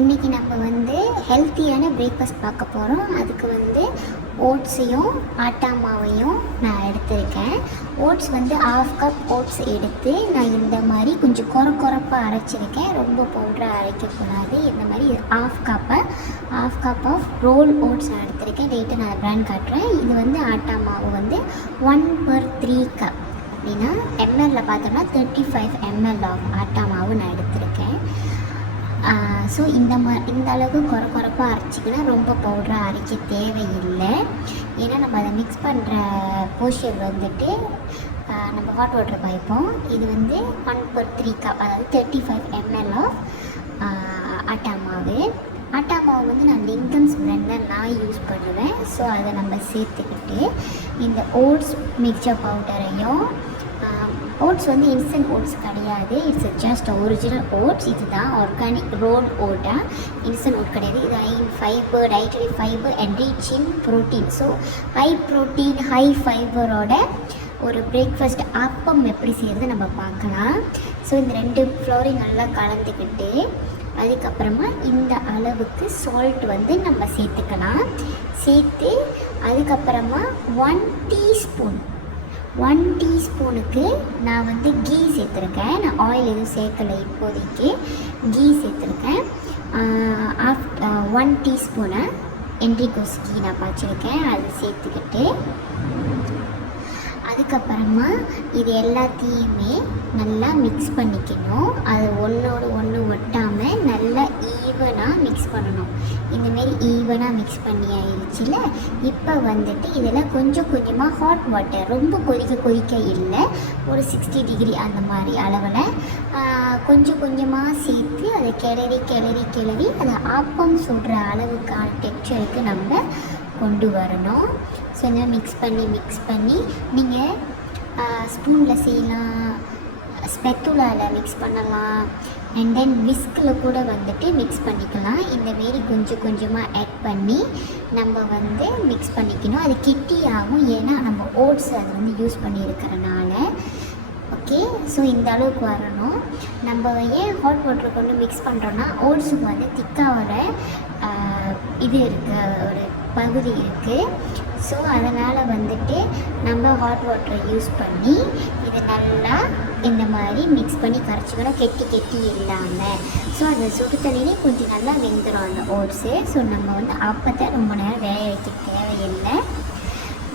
இன்றைக்கி நம்ம வந்து ஹெல்த்தியான பிரேக்ஃபாஸ்ட் பார்க்க போகிறோம். அதுக்கு வந்து ஓட்ஸையும் ஆட்டா மாவையும் நான் எடுத்திருக்கேன். ஓட்ஸ் வந்து 1/2 கப் ஓட்ஸ் எடுத்து நான் இந்த மாதிரி கொஞ்சம் கொரப்பாக அரைச்சிருக்கேன். ரொம்ப பவுடராக அரைக்கக்கூடாது. இந்த மாதிரி 1/2 கப் ஆஃப் ரோல் ஓட்ஸ் நான் எடுத்திருக்கேன். டேட்டு நான் பிராண்ட் காட்டுறேன். இது வந்து ஆட்டா மாவு வந்து 1/3 கப் அப்படின்னா எம்எல்ல பார்த்தோம்னா 35 ml ஆஃப் ஆட்டா மாவு நான் எடுத்திருக்கேன். ஸோ இந்த அளவுக்கு கொரப்பாக அரைச்சிக்கினா ரொம்ப பவுடராக அரைக்க தேவையில்லை. ஏன்னா நம்ம அதை மிக்ஸ் பண்ணுற போர்ஷன் வந்துட்டு நம்ம ஹாட் வாட்டர் பாய்ப்போம். இது வந்து 1/3 கப், அதாவது 35 ml ஆஃப் ஆட்டா மாவு. ஆட்டா மாவு வந்து நான் லிங்கன்ஸ் பிளெண்டர் நான் யூஸ் பண்ணுவேன். ஸோ அதை நம்ம சேர்த்துக்கிட்டு இந்த ஓட்ஸ் மிக்சர் பவுடரையும், ஓட்ஸ் வந்து இன்ஸ்டன்ட் ஓட்ஸ் கிடையாது, இட்ஸ் ஜஸ்ட் ஒரிஜினல் ஓட்ஸ். இதுதான் ஆர்கானிக் ரோல் ஓட்டா, இன்ஸ்டன்ட் ஓட் கிடையாது. இது fibre, dietary fibre and rich in protein. So high protein high ஃபைபரோட ஒரு பிரேக்ஃபாஸ்ட் அப்பம் எப்படி செய்கிறது நம்ம பார்க்கலாம். ஸோ இந்த 2 ஃப்ளோரையும் நல்லா கலந்துக்கிட்டு அதுக்கப்புறமா இந்த அளவுக்கு சால்ட் வந்து நம்ம சேர்த்துக்கலாம். சேர்த்து அதுக்கப்புறமா 1 டீஸ்பூனுக்கு நான் வந்து கீ சேர்த்துருக்கேன். நான் ஆயில் எதுவும் சேர்க்கலை, இப்போதைக்கு கீ சேர்த்துருக்கேன். 1 டீஸ்பூனை என்ட்ரிகோஸ் கீ நான் பாய்ச்சிருக்கேன். அது சேர்த்துக்கிட்டு அதுக்கப்புறமா இது எல்லாத்தையுமே நல்லா மிக்ஸ் பண்ணிக்கணும். அது ஒன்றோடு ஒன்று ஒட்டாமல் நல்லா ஈவனாக மிக்ஸ் பண்ணணும். இந்தமாரி ஈவனாக மிக்ஸ் பண்ணி ஆயிடுச்சுல. இப்போ வந்துட்டு இதில் கொஞ்சம் கொஞ்சமாக ஹாட் வாட்டர், ரொம்ப கொதிக்க இல்லை, ஒரு 60 டிகிரி அந்த மாதிரி அளவில் கொஞ்சம் கொஞ்சமாக சேர்த்து அதை கிளறி அதை ஆப்பம் சுடுற அளவுக்கான டெக்ஸ்சருக்கு நம்ம கொண்டு வரணும். ஸோ இந்த மிக்ஸ் பண்ணி நீங்கள் ஸ்பூனில் செய்யலாம், ஸ்பெத்துலாவில் மிக்ஸ் பண்ணலாம், அண்ட் தென் விஸ்கில் கூட வந்துட்டு மிக்ஸ் பண்ணிக்கலாம். இந்தமாரி கொஞ்சம் கொஞ்சமாக ஆட் பண்ணி நம்ம வந்து மிக்ஸ் பண்ணிக்கணும். அது கெட்டியாகும், ஏன்னா நம்ம ஓட்ஸ் அது வந்து யூஸ் பண்ணியிருக்கிறனால. ஓகே, ஸோ இந்த அளவுக்கு வரணும். நம்ம ஏன் ஹாட் வாட்டர் கொண்டு மிக்ஸ் பண்ணுறோன்னா, ஓட்ஸுக்கு வந்து திக்காவோட இது இருக்குது, ஒரு பகுதி இருக்குது. ஸோ அதனால் வந்துட்டு நம்ம ஹாட் வாட்டரை யூஸ் பண்ணி இதை நல்லா இந்த மாதிரி மிக்ஸ் பண்ணி கரைச்சிக்கணும், கெட்டி இல்லாமல். ஸோ அந்த சுடு தண்ணியிலே கொஞ்சம் நல்லா வெந்துடும் அந்த ஓட்ஸு. ஸோ நம்ம வந்து அப்பத்தை ரொம்ப நேரம் வேக வைக்க தேவையில்லை.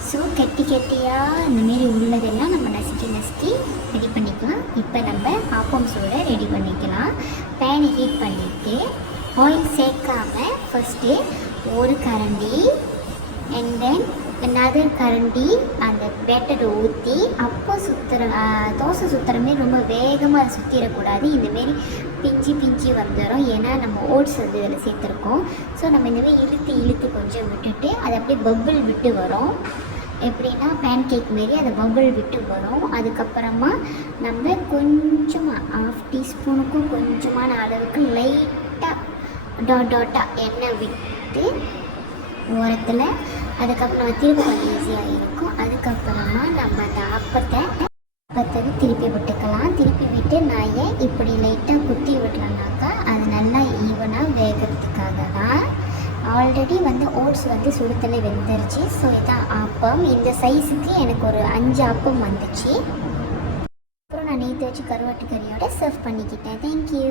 ஸோ கெட்டியாக இந்தமாரி உள்ளதெல்லாம் நம்ம நசுக்கி ரெடி பண்ணிக்கலாம். இப்போ நம்ம ஆப்பம் சூட ரெடி பண்ணிக்கலாம். பேனை ஹீட் பண்ணிவிட்டு ஆயில் சேர்க்காமல் ஃபஸ்ட்டு ஒரு கரண்டி அண்ட் தென் another கரண்டி அந்த பேட்டரை ஊற்றி, அப்போ தோசை சுற்றுறமே ரொம்ப வேகமாக அதை சுற்றிடக்கூடாது. இந்தமாரி பிஞ்சு வந்துடும், ஏன்னா நம்ம ஓட்ஸ் வந்து இதில் சேர்த்துருக்கோம். ஸோ நம்ம இந்தமாரி இழுத்து கொஞ்சம் விட்டுட்டு அதை அப்படியே பபிள் விட்டு வரும். எப்படின்னா பேன் கேக் மாரி அதை பபிள் விட்டு வரும். அதுக்கப்புறமா நம்ம கொஞ்சமாக 1/2 டீஸ்பூனுக்கும் கொஞ்சமான அளவுக்கு லைட்டாக டாட்டாக எண்ணெய் விட்டு ஓரத்தில், அதுக்கப்புறம் நம்ம திருப்பி கொஞ்சம் ஈஸியாக இருக்கும். அதுக்கப்புறமா நம்ம அந்த அப்பத்தை திருப்பி விட்டுக்கலாம். திருப்பி விட்டு நான் ஏன் இப்படி லைட்டாக குத்தி விடலான்னாக்கா, அது நல்லா ஈவனாக வேகிறதுக்காக தான். ஆல்ரெடி வந்து ஓட்ஸ் வந்து சுடுத்தலை வெந்துருச்சு. ஸோ இதான் ஆப்பம். இந்த சைஸுக்கு எனக்கு ஒரு 5 ஆப்பம் வந்துச்சு. அப்புறம் நான் நேற்று வச்சு கருவாட்டு கறியோட சர்வ் பண்ணிக்கிட்டேன். தேங்க்யூ.